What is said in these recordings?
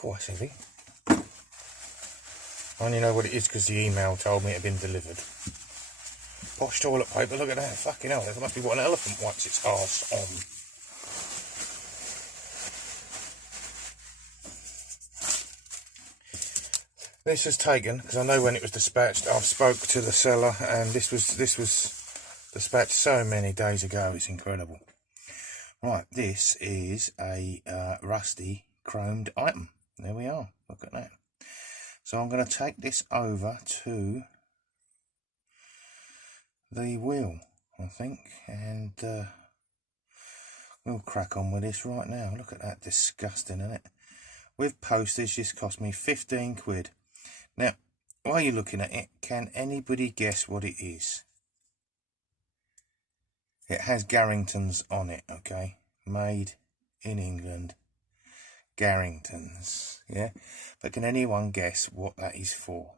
Cool, that's heavy. I only know what it is because the email told me it had been delivered. Posh toilet paper, look at that. Fucking hell, that must be what an elephant wipes its arse on. This was taken, because I know when it was dispatched, I've spoke to the seller, and this was dispatched so many days ago, it's incredible. Right, this is a rusty chromed item. There we are, look at that. So I'm going to take this over to the wheel, I think, and we'll crack on with this right now. Look at that, disgusting, isn't it? With postage, this cost me 15 quid. Now, while you're looking at it, can anybody guess what it is? It has Garringtons on it, okay? Made in England. Garringtons, yeah? But can anyone guess what that is for?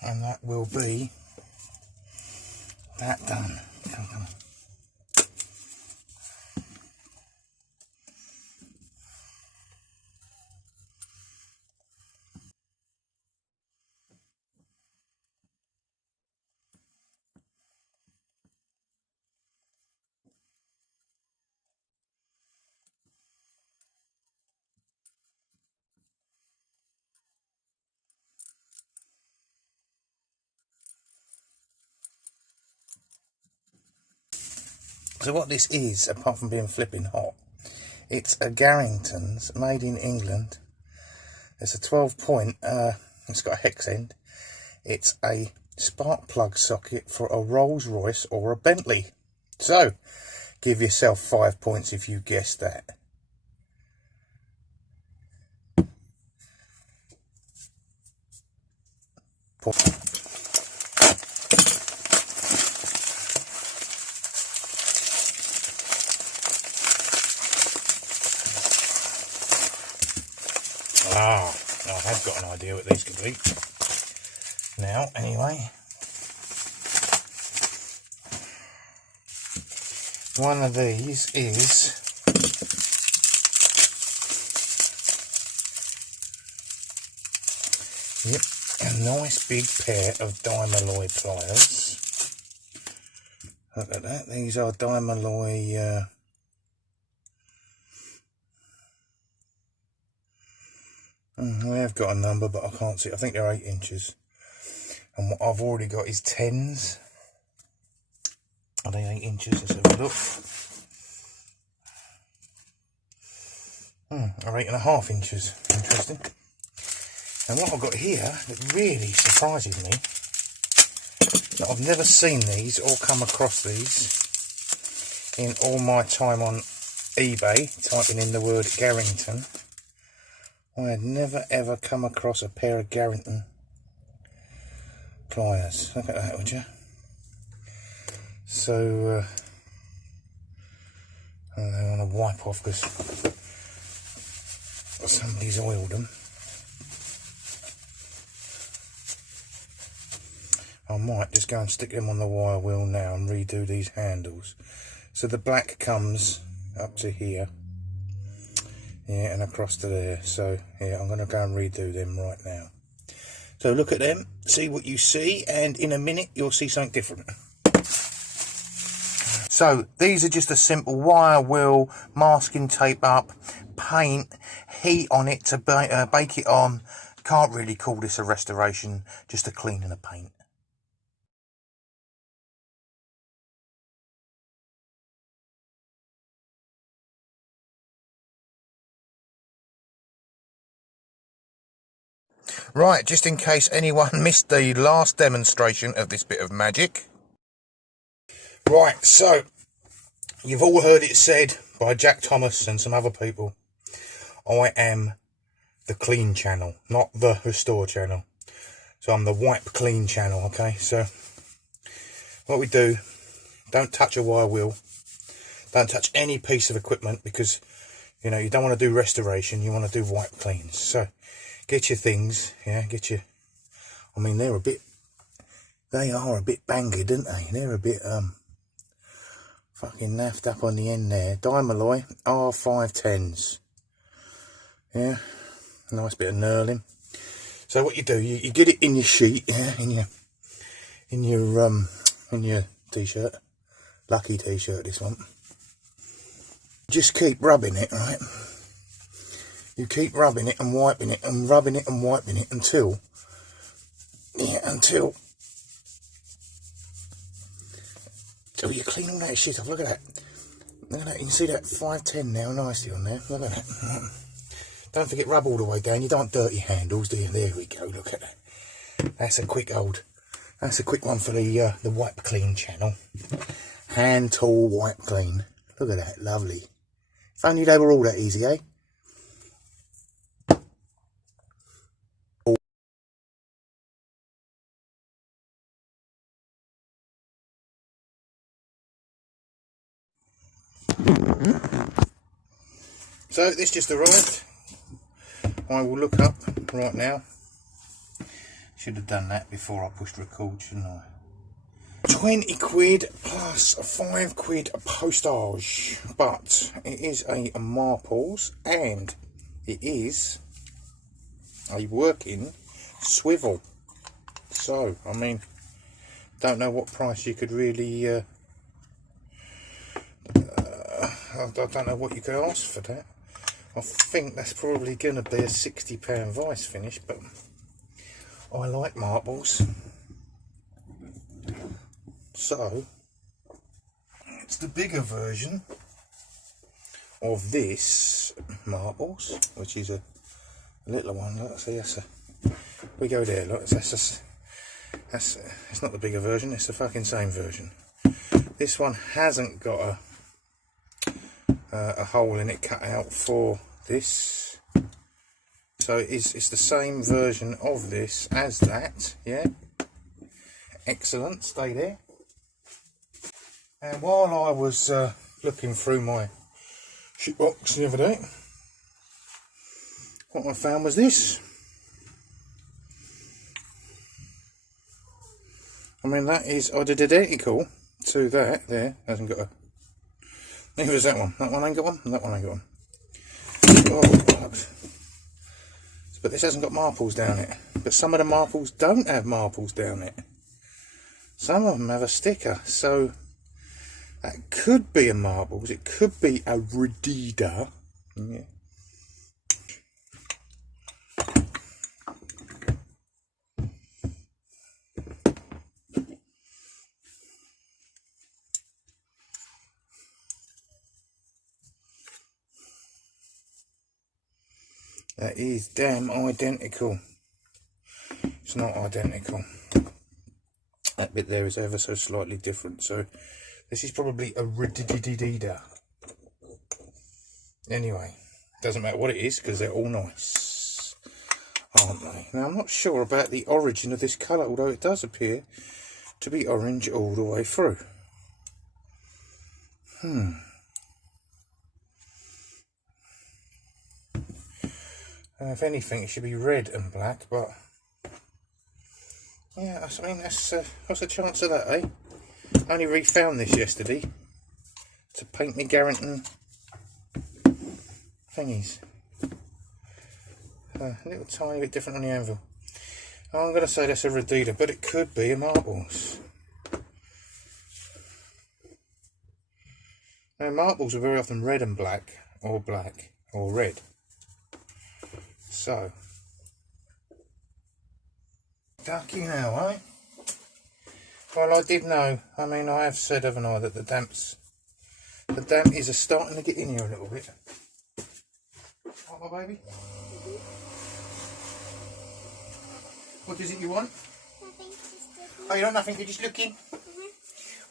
And that will be that done. Come on. So what this is, apart from being flipping hot, it's a Garringtons, made in England. It's a 12 point, it's got a hex end. It's a spark plug socket for a Rolls Royce or a Bentley. So, give yourself 5 points if you guessed that. Ah, I have got an idea what these could be. Now, anyway. One of these is a nice big pair of Dymalloy pliers. Look at that, these are Dymalloy I have got a number but I can't see. I think they're 8 inches. And what I've already got is 10s. Are they 8 inches? Let's have a look. Are 8.5 inches. Interesting. And what I've got here that really surprises me, that I've never seen these or come across these in all my time on eBay, typing in the word Garrington. I had never ever come across a pair of Garrington pliers. Look at that, would you? So, I want to wipe off because somebody's oiled them. I might just go and stick them on the wire wheel now and redo these handles. So the black comes up to here. Yeah, and across to there. So, yeah, I'm going to go and redo them right now. So look at them, see what you see, and in a minute you'll see something different. So these are just a simple wire wheel, masking tape up, paint, heat on it to bake it on. Can't really call this a restoration, just a cleaning of paint. Right, just in case anyone missed the last demonstration of this bit of magic. Right, so you've all heard it said by Jack Thomas and some other people, I am the clean channel, not the restore channel. So I'm the wipe clean channel, okay? So what we do, don't touch a wire wheel, don't touch any piece of equipment, because you know you don't want to do restoration, you want to do wipe cleans. So get your things, yeah, get your, I mean, they are a bit banged, aren't they? They're a bit fucking naffed up on the end there. Dymalloy R510s. Yeah, nice bit of knurling. So what you do, you get it in your sheet, yeah, in your t-shirt, lucky t-shirt this one. Just keep rubbing it, right? You keep rubbing it and wiping it and rubbing it and wiping it until you clean all that shit off. Look at that. Look at that. You can see that 510 now nicely on there. Look at that. Don't forget, rub all the way down. You don't want dirty handles, do you? There we go. Look at that. That's a quick one for the wipe clean channel. Hand tool wipe clean. Look at that. Lovely. If only they were all that easy, eh? So this just arrived. I will look up right now. Should have done that before I pushed record, shouldn't I? 20 quid plus 5 quid postage, but it is a marples and it is a working swivel. So I mean, don't know what price you could really I don't know what you could ask for that. I think that's probably going to be a £60 vice finish, but I like marples. So, it's the bigger version of this marples, which is a little one. Look, see, we go there. Look, it's not the bigger version. It's the fucking same version. This one hasn't got a hole in it cut out for this, so it's the same version of this as that. Yeah, excellent. Stay there. And while I was looking through my shitbox the other day, what I found was this. I mean, that is identical to that. There hasn't got a. Neither is that one. That one ain't got one, and that one ain't got one. Oh, but this hasn't got marples down it. But some of the marples don't have marples down it. Some of them have a sticker. So that could be a marples. It could be a redida. Yeah. That is damn identical. It's not identical. That bit there is ever so slightly different. So this is probably a redida. Anyway, doesn't matter what it is because they're all nice, aren't they? Now I'm not sure about the origin of this colour, although it does appear to be orange all the way through. If anything, it should be red and black, but yeah, I mean, what's the chance of that, eh? I only refound this yesterday to paint me Garrington thingies. A little tiny bit different on the anvil. I'm going to say that's a redida, but it could be a marples. Now, marples are very often red and black or red. So, ducky now, right? Well, I did know. I mean, I have said, haven't I, that the damp is starting to get in here a little bit. What, my baby? What is it you want? Nothing, just looking. Oh, you don't nothing, you're just looking?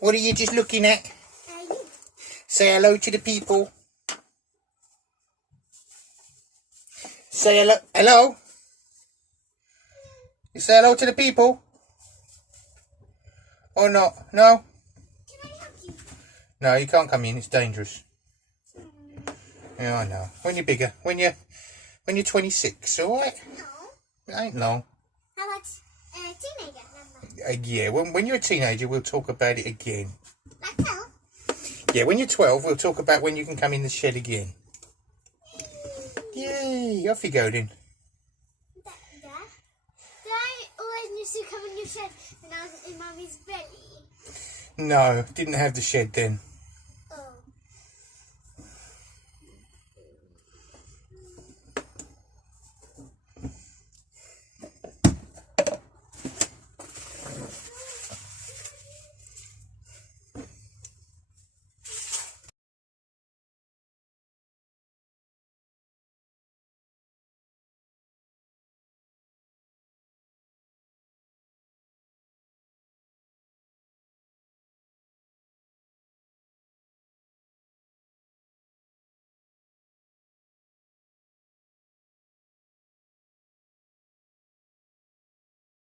What are you just looking at? Say hello to the people. Say hello. Hello? You say hello to the people? Or not? No? Can I help you? No, you can't come in. It's dangerous. Yeah, I know. When you're bigger. When you're 26, alright? No. It ain't long. How about a teenager? Yeah, when you're a teenager, we'll talk about it again. Like now? Yeah, when you're 12, we'll talk about when you can come in the shed again. Yay, off you go then. Dad? Did I always used to come in your shed when I was in Mummy's belly? No, didn't have the shed then.